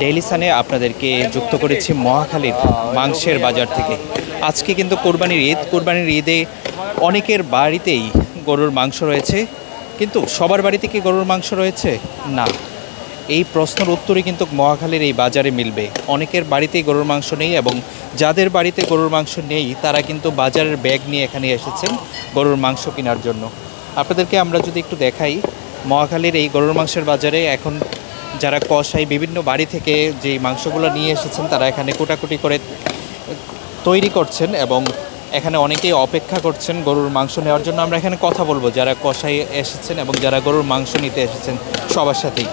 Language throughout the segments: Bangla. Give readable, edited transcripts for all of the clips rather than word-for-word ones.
ডেইলি সানে আপনাদেরকে যুক্ত করেছি মহাখালীর মাংসের বাজার থেকে। আজকে কিন্তু কোরবানির ঈদে অনেকের বাড়িতেই গরুর মাংস রয়েছে, কিন্তু সবার বাড়িতে কি গরুর মাংস রয়েছে? না। এই প্রশ্নের উত্তরই কিন্তু মহাখালীর এই বাজারে মিলবে। অনেকের বাড়িতেই গরুর মাংস নেই, এবং যাদের বাড়িতে গরুর মাংস নেই তারা কিন্তু বাজারের ব্যাগ নিয়ে এখানে এসেছেন গরুর মাংস কেনার জন্য। আপনাদেরকে আমরা যদি একটু দেখাই, মহাখালীর এই গরুর মাংসের বাজারে এখন যারা কসাই বিভিন্ন বাড়ি থেকে যে মাংসগুলো নিয়ে এসেছেন তারা এখানে কোটাকুটি করে তৈরি করছেন, এবং এখানে অনেকেই অপেক্ষা করছেন গরুর মাংস নেওয়ার জন্য। আমরা এখানে কথা বলবো যারা কসাই এসেছেন এবং যারা গরুর মাংস নিতে এসেছেন সবার সাথেই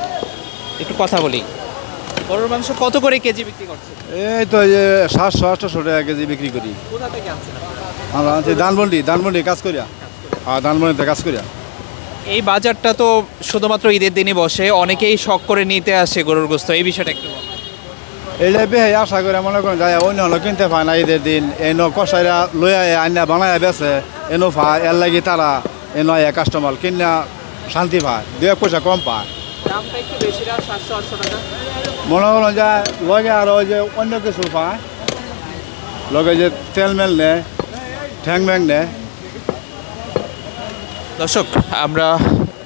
একটু কথা বলি। গরুর মাংস কত করে কেজি বিক্রি করছেন? এই তো 700-800 টাকা কেজি বিক্রি করি। কোথা থেকে আনছেন? আমরা আনছি ধানমন্ডি কাজ করিয়া। ধানমন্ডিতে কাজ করিয়া। এই বাজারটা তো শুধুমাত্র ঈদের দিনই বসে, অনেকেই শখ করে নিতে আসে গরুর গোস্ত, এই বিষয়টা একটু বলুন। এইটা বেহে আশা করে মনে করেন যায় অন্য হলো কিনতে পায় না ঈদের দিন। এনো কষাইরা লইয়া আইনা বানায় বেছে এনো পায়, এর লাগি তারা এনো কাস্টমার কিনা শান্তি পায়, 2 পয়সা কম পায়। দামটা একটু বেশি না, 700-800 টাকা মনে করেন যে লগে আর ওই যে অন্য কিছু পায়, লগে যে তেল মেল নেয়, ঠ্যাং ম্যাং নেয়। দর্শক, আমরা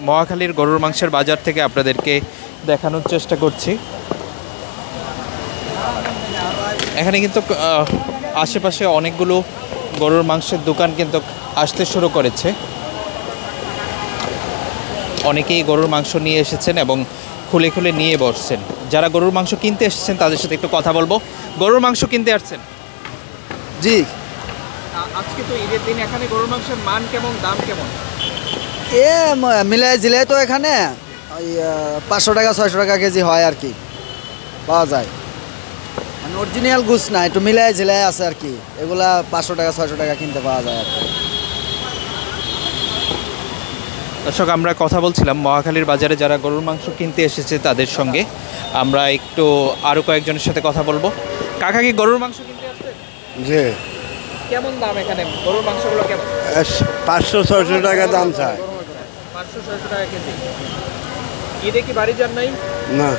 মহাখালীর গরুর মাংসের বাজার থেকে আপনাদেরকে দেখানোর চেষ্টা করছি। এখানে কিন্তু আশেপাশে অনেকগুলো গরুর মাংসের দোকান কিন্তু আসতে শুরু করেছে। অনেকেই গরুর মাংস নিয়ে এসেছেন এবং খুলে খুলে নিয়ে বসছেন। যারা গরুর মাংস কিনতে এসেছেন তাদের সাথে একটু কথা বলবো। গরুর মাংস কিনতে আসছেন? জি। আজকে তো ঈদের দিন, এখানে গরুর মাংসের মান কেমন, দাম কেমন? মিলাই জিলাই তো এখানে ওই 500 টাকা 600 টাকা কেজি হয় আর কি, পাওয়া যায়। মানে অরিজিনাল গুছ না, একটু মিলাই জিলাই আছে আর কি। এগুলা 500 টাকা 600 টাকা কিনতে পাওয়া যায় আর কি। দর্শক, আমরা কথা বলছিলাম মহাখালীর বাজারে যারা গরুর মাংস কিনতে এসেছে তাদের সঙ্গে। আমরা একটু আরও কয়েকজনের সাথে কথা বলবো। কাকা কি গরুর মাংস কিনতে আসছে? জি। কেমন দাম এখানে গরুর মাংসগুলো কেমন? 500-600 টাকা দাম চায়। 500-600 টাকা কেজি। ঈদে কি বাড়ি যান নাই? না।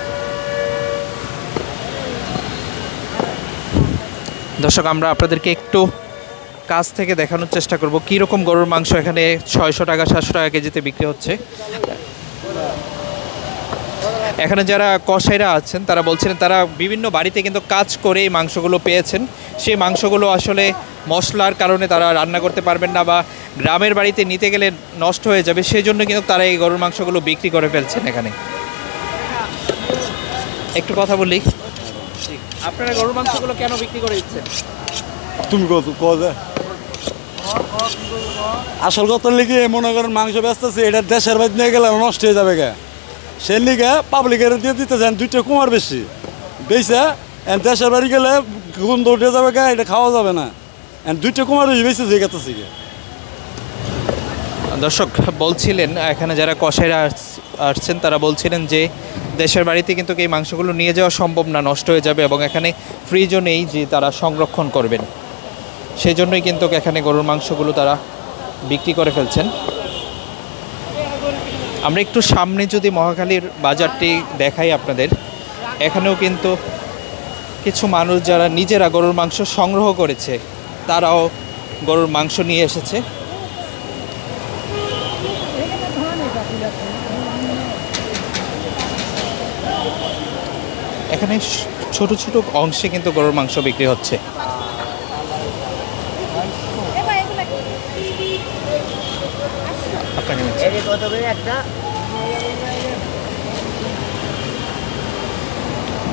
দর্শক, আমরা আপনাদেরকে একটু কাছ থেকে দেখানোর চেষ্টা করব কীরকম গরুর মাংস এখানে 600 টাকা 700 টাকা কেজিতে বিক্রি হচ্ছে। এখানে যারা কসাইরা আছেন তারা বলছিলেন তারা বিভিন্ন বাড়িতে কিন্তু কাজ করে এই মাংসগুলো পেয়েছেন। সেই মাংসগুলো আসলে মশলার কারণে তারা রান্না করতে পারবেন না, বা গ্রামের বাড়িতে নিতে গেলে নষ্ট হয়ে যাবে, সেই জন্য কিন্তু তারা এই গরুর মাংসগুলো বিক্রি করে ফেলছেন এখানে। একটু কথা বলি, আপনারা গরুর মাংসগুলো কেন বিক্রি করে দিচ্ছেন? তুমি কত আসল কথা লিখে মনে করেন মাংস ব্যস্ত আছে, এটা দেশের বাড়ি নিয়ে গেলে নষ্ট হয়ে যাবে গে। সে লিগে পাবলিকের দিয়ে দিতে চান 2টা কুমার বেশি বেশি। দেশের বাড়ি গেলে গন্ধ উঠে যাবে গে, এটা খাওয়া যাবে না। 2টা কুমার বেশি বেশি যে গেছে। দর্শক বলছিলেন, এখানে যারা কসাইরা আসছেন তারা বলছিলেন যে দেশের বাড়িতে কিন্তু এই মাংসগুলো নিয়ে যাওয়া সম্ভব না, নষ্ট হয়ে যাবে, এবং এখানে ফ্রিজও নেই যে তারা সংরক্ষণ করবেন। সেই জন্যই কিন্তু এখানে গরুর মাংসগুলো তারা বিক্রি করে ফেলছেন। আমরা একটু সামনে যদি মহাখালীর বাজারটি দেখাই আপনাদের, এখানেও কিন্তু কিছু মানুষ যারা নিজেরা গরুর মাংস সংগ্রহ করেছে তারাও গরুর মাংস নিয়ে এসেছে। এখানে ছোট ছোট অংশে কিন্তু গরুর মাংস বিক্রি হচ্ছে।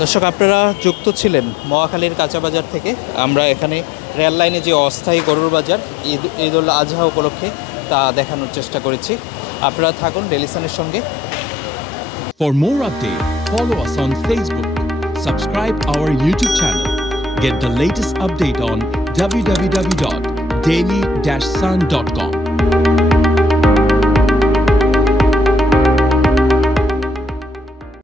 দর্শক, আপনারা যুক্ত ছিলেন মহাখালীর কাঁচা বাজার থেকে। আমরা এখানে রেল লাইনে যে অস্থায়ী গরুর বাজার ঈদ উল আজহা উপলক্ষে তা দেখানোর চেষ্টা করেছি। আপনারা থাকুন ডেইলি সানের সঙ্গে। For more updates, follow us on Facebook, subscribe our YouTube channel, get the latest update on www.daily-sun.com.